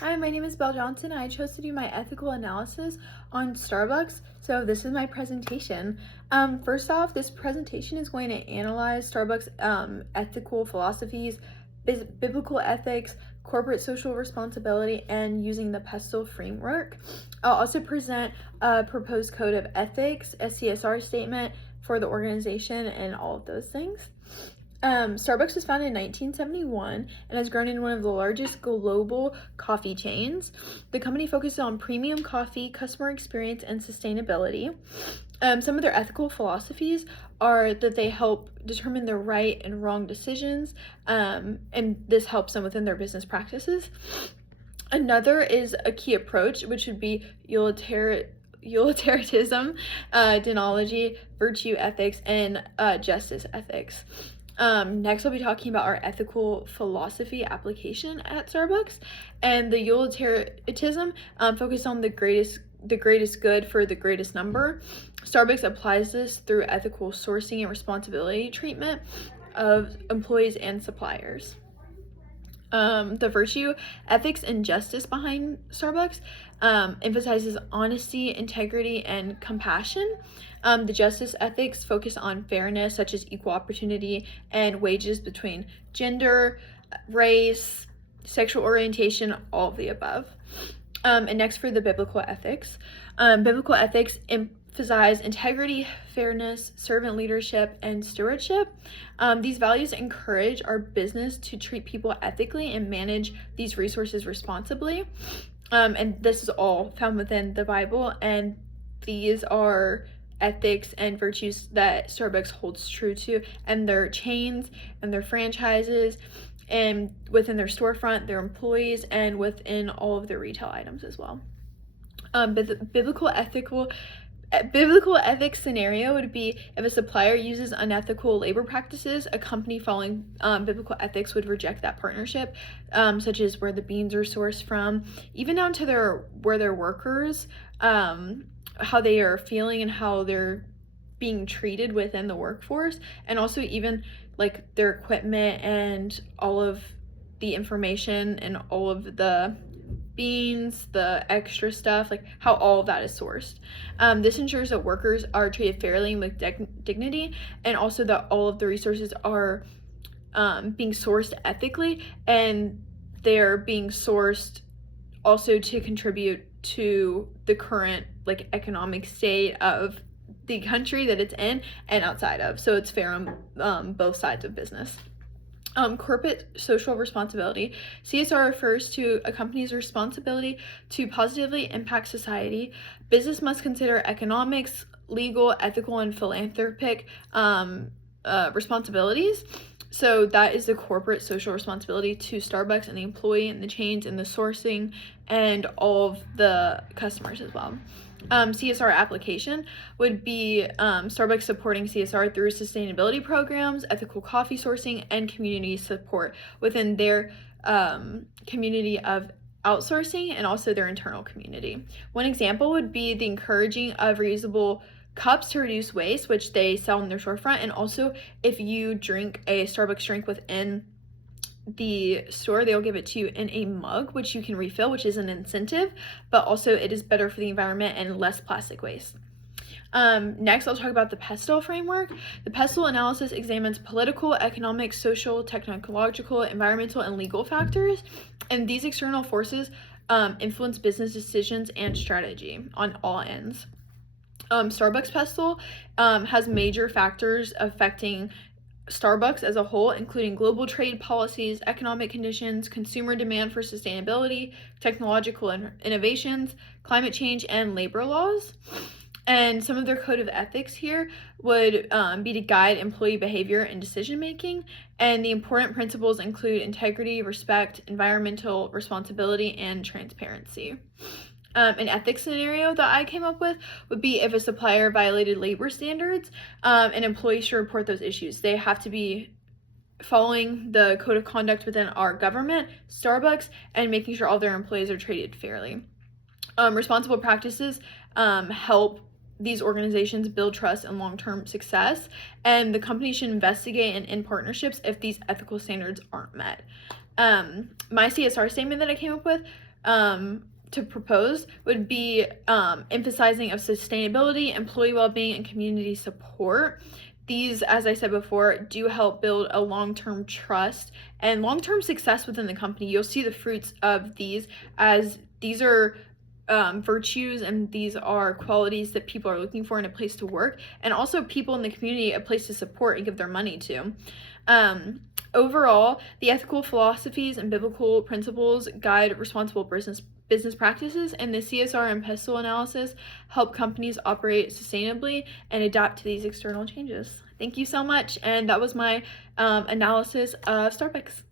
Hi, my name is Belle Johnson. I chose to do my ethical analysis on Starbucks, so this is my presentation. First off, this presentation is going to analyze Starbucks ethical philosophies, biblical ethics, corporate social responsibility, and using the PESTEL framework. I'll also present a proposed code of ethics, a CSR statement for the organization, and all of those things. Starbucks was founded in 1971 and has grown into one of the largest global coffee chains. The company focuses on premium coffee, customer experience, and sustainability. Some of their ethical philosophies are that they help determine the right and wrong decisions, and this helps them within their business practices. Another is a key approach, which would be utilitarianism, deontology, virtue ethics, and justice ethics. Next, I'll be talking about our ethical philosophy application at Starbucks, and the utilitarianism focused on the greatest good for the greatest number. Starbucks applies this through ethical sourcing and responsibility treatment of employees and suppliers. The virtue, ethics, and justice behind Starbucks emphasizes honesty, integrity, and compassion. The justice ethics focus on fairness, such as equal opportunity and wages between gender, race, sexual orientation, all of the above. And next, for the biblical ethics. Biblical ethics emphasize integrity, fairness, servant leadership, and stewardship. These values encourage our business to treat people ethically and manage these resources responsibly. And this is all found within the Bible, and these are ethics and virtues that Starbucks holds true to, and their chains and their franchises, and within their storefront, their employees, and within all of their retail items as well. But the biblical ethics scenario would be if a supplier uses unethical labor practices, a company following biblical ethics would reject that partnership, such as where the beans are sourced from, even down to where their workers, how they are feeling and how they're being treated within the workforce, and also even like their equipment and all of the information and all of the beans, the extra stuff, like how all of that is sourced. This ensures that workers are treated fairly and with dignity, and also that all of the resources are being sourced ethically, and they're being sourced also to contribute to the current like economic state of the country that it's in and outside of, so it's fair on both sides of business. Corporate social responsibility. CSR refers to a company's responsibility to positively impact society. Business must consider economics, legal, ethical, and philanthropic responsibilities. So that is the corporate social responsibility to Starbucks and the employee and the chains and the sourcing and all of the customers as well. CSR application would be Starbucks supporting CSR through sustainability programs, ethical coffee sourcing, and community support within their community of outsourcing and also their internal community. One example would be the encouraging of reusable cups to reduce waste, which they sell in their storefront, and also if you drink a Starbucks drink within the store, they'll give it to you in a mug, which you can refill, which is an incentive, but also it is better for the environment and less plastic waste. Next, I'll talk about the PESTEL framework. The PESTEL analysis examines political, economic, social, technological, environmental, and legal factors, and these external forces influence business decisions and strategy on all ends. Starbucks PESTEL has major factors affecting Starbucks as a whole, including global trade policies, economic conditions, consumer demand for sustainability, technological innovations, climate change, and labor laws. And some of their code of ethics here would be to guide employee behavior and decision making. And the important principles include integrity, respect, environmental responsibility, and transparency. An ethics scenario that I came up with would be if a supplier violated labor standards, an employee should report those issues. They have to be following the code of conduct within our government, Starbucks, and making sure all their employees are treated fairly. Responsible practices help these organizations build trust and long-term success, and the company should investigate and end partnerships if these ethical standards aren't met. My CSR statement that I came up with to propose would be emphasizing of sustainability, employee well-being, and community support. These, as I said before, do help build a long-term trust and long-term success within the company. You'll see the fruits of these, as these are virtues and these are qualities that people are looking for in a place to work, and also people in the community a place to support and give their money to. Overall, the ethical philosophies and biblical principles guide responsible business practices, and the CSR and PESTEL analysis help companies operate sustainably and adapt to these external changes. Thank you so much, and that was my analysis of Starbucks.